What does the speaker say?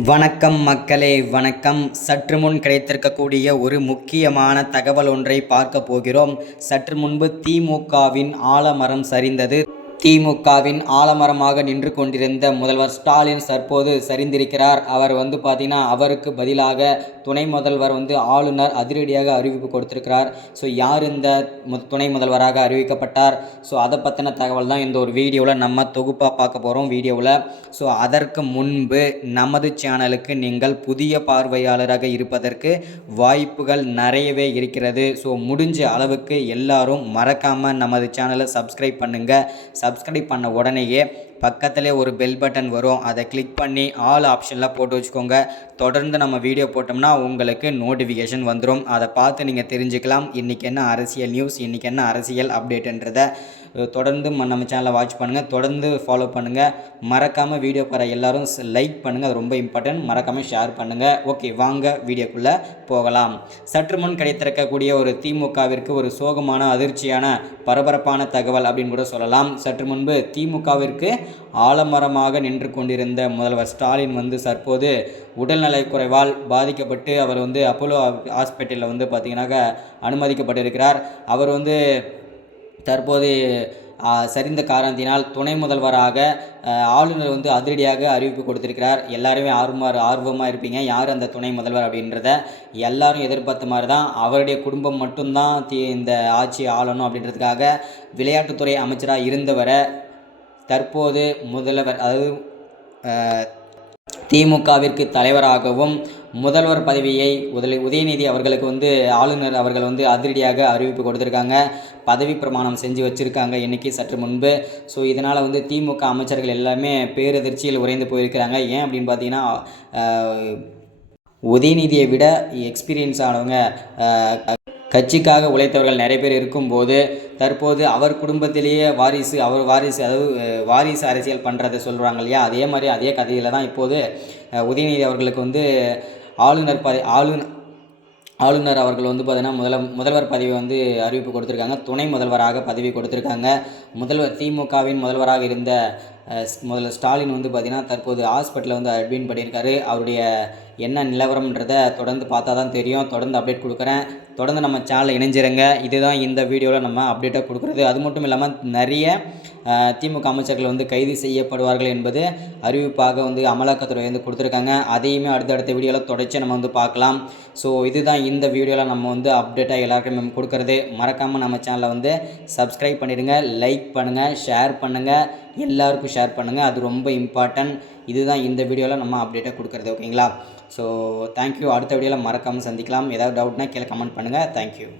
வணக்கம் மக்களே, வணக்கம். சற்று முன் கிடைத்திருக்கக்கூடிய ஒரு முக்கியமான தகவல் ஒன்றை பார்க்க போகிறோம். சற்று முன்பு திமுகவின் ஆலமரம் சரிந்தது. திமுகவின் ஆலமரமாக நின்று கொண்டிருந்த முதல்வர் ஸ்டாலின் தற்போது சரிந்திருக்கிறார். அவர் பார்த்தீங்கன்னா, அவருக்கு பதிலாக துணை முதல்வர் ஆளுநர் அதிரடியாக அறிவிப்பு கொடுத்திருக்கிறார். ஸோ யார் இந்த துணை முதல்வராக அறிவிக்கப்பட்டார், ஸோ அதை பற்றின தகவல் தான் இந்த ஒரு வீடியோவில் நம்ம தொகுப்பாக பார்க்க போகிறோம் வீடியோவில். ஸோ அதற்கு முன்பு நமது சேனலுக்கு நீங்கள் புதிய பார்வையாளராக இருப்பதற்கு வாய்ப்புகள் நிறையவே இருக்கிறது. ஸோ முடிஞ்ச அளவுக்கு எல்லாரும் மறக்காமல் நமது சேனலை சப்ஸ்கிரைப் பண்ணுங்கள். சப்ஸ்கிரைப் பண்ண உடனேயே பக்கத்திலே ஒரு பெல் பட்டன் வரும். அதை கிளிக் பண்ணி ஆல் ஆப்ஷனில் போட்டு வச்சுக்கோங்க. தொடர்ந்து நம்ம வீடியோ போட்டோம்னா உங்களுக்கு நோட்டிஃபிகேஷன் வந்துடும். அதை பார்த்து நீங்கள் தெரிஞ்சுக்கலாம் இன்றைக்கி என்ன அரசியல் நியூஸ், இன்றைக்கி என்ன அரசியல் அப்டேட்டுன்றதை. தொடர்ந்து நம்ம சேனலை வாட்ச் பண்ணுங்கள், தொடர்ந்து ஃபாலோ பண்ணுங்கள். மறக்காமல் வீடியோ பாரு எல்லோரும் லைக் பண்ணுங்கள், அது ரொம்ப இம்பார்ட்டன்ட். மறக்காமல் ஷேர் பண்ணுங்கள். ஓகே, வாங்க வீடியோக்குள்ளே போகலாம். சற்று முன் கிடைத்திருக்கக்கூடிய ஒரு திமுகவிற்கு ஒரு சோகமான அதிர்ச்சியான பரபரப்பான தகவல் அப்படின்னு கூட சொல்லலாம். சற்று முன்பு திமுகவிற்கு ஆலமரமாக நின்று கொண்டிருந்த முதல்வர் ஸ்டாலின் தற்போது உடல்நலை குறைவால் பாதிக்கப்பட்டு அவர் அப்போலோ ஹாஸ்பிட்டலில் பார்த்தீங்கன்னாக்கா அனுமதிக்கப்பட்டிருக்கிறார். அவர் தற்போது சரிந்த காரணத்தினால் துணை முதல்வராக ஆளுநர் அதிரடியாக அறிவிப்பு கொடுத்திருக்கிறார். எல்லாருமே ஆர்வமாக இருப்பீங்க, யார் அந்த துணை முதல்வர் அப்படின்றத. எல்லாரும் எதிர்பார்த்த மாதிரி தான் அவருடைய குடும்பம் மட்டும்தான் இந்த ஆட்சி ஆளணும் அப்படின்றதுக்காக விளையாட்டுத்துறை அமைச்சராக இருந்தவரை தற்போது முதல்வர், அதாவது திமுகவிற்கு தலைவராகவும் முதல்வர் பதவியை உதயநிதி அவர்களுக்கு ஆளுநர் அவர்கள் அதிரடியாக அறிவிப்பு கொடுத்துருக்காங்க. பதவி பிரமாணம் செஞ்சு வச்சுருக்காங்க இன்றைக்கி சற்று முன்பு. ஸோ இதனால் திமுக அமைச்சர்கள் எல்லாமே பேரதிர்ச்சியில் உறைந்து போயிருக்கிறாங்க. ஏன் அப்படின்னு பார்த்தீங்கன்னா, உதயநிதியை விட எக்ஸ்பீரியன்ஸ் ஆனவங்க, கட்சிக்காக உழைத்தவர்கள் நிறைய பேர் இருக்கும்போது தற்போது அவர் குடும்பத்திலேயே அவர் வாரிசு, அதாவது வாரிசு அரசியல் பண்ணுறதை சொல்கிறாங்க இல்லையா, அதே மாதிரி அதே கதையில் தான் இப்போது உதயநிதி அவர்களுக்கு ஆளுநர் அவர்கள் பார்த்தீங்கன்னா முதல்வர் பதவி அறிவிப்பு கொடுத்துருக்காங்க. துணை முதல்வராக பதவி கொடுத்துருக்காங்க. திமுகவின் முதல்வராக இருந்த முதல்வர் ஸ்டாலின் பார்த்திங்கன்னா தற்போது ஹாஸ்பிட்டலில் அட்மிட் பண்ணியிருக்காரு. அவருடைய என்ன நிலவரம்ன்றதை தொடர்ந்து பார்த்தா தான் தெரியும். தொடர்ந்து அப்டேட் கொடுக்குறேன். தொடர்ந்து நம்ம சேனலில் இணைஞ்சிருங்க. இதுதான் இந்த வீடியோவில் நம்ம அப்டேட்டாக கொடுக்குறது. அது மட்டும் இல்லாமல் நிறைய திமுக அமைச்சர்கள் கைது செய்யப்படுவார்கள் என்பது அறிவிப்பாக அமலாக்கத்துறை கொடுத்துருக்காங்க. அதையுமே அடுத்தடுத்த வீடியோவில் தொடர்ச்சி நம்ம பார்க்கலாம். ஸோ இதுதான் இந்த வீடியோவில் நம்ம அப்டேட்டாக எல்லாருக்கும் நம்ம கொடுக்குறது. மறக்காமல் நம்ம சேனலை சப்ஸ்கிரைப் பண்ணிடுங்க, லைக் பண்ணுங்கள், ஷேர் பண்ணுங்கள், எல்லாருக்கும் ஷேர் பண்ணுங்கள். அது ரொம்ப இம்பார்ட்டன்ட். இதுதான் இந்த வீடியோவில் நம்ம அப்டேட்டாக கொடுக்குறது. ஓகேங்களா? So thank you. அடுத்த வீடியோவில் மறக்காமல் சந்திக்கலாம். ஏதாவது டவுட்னா கீழே கமெண்ட் பண்ணுங்கள். தேங்க்யூ.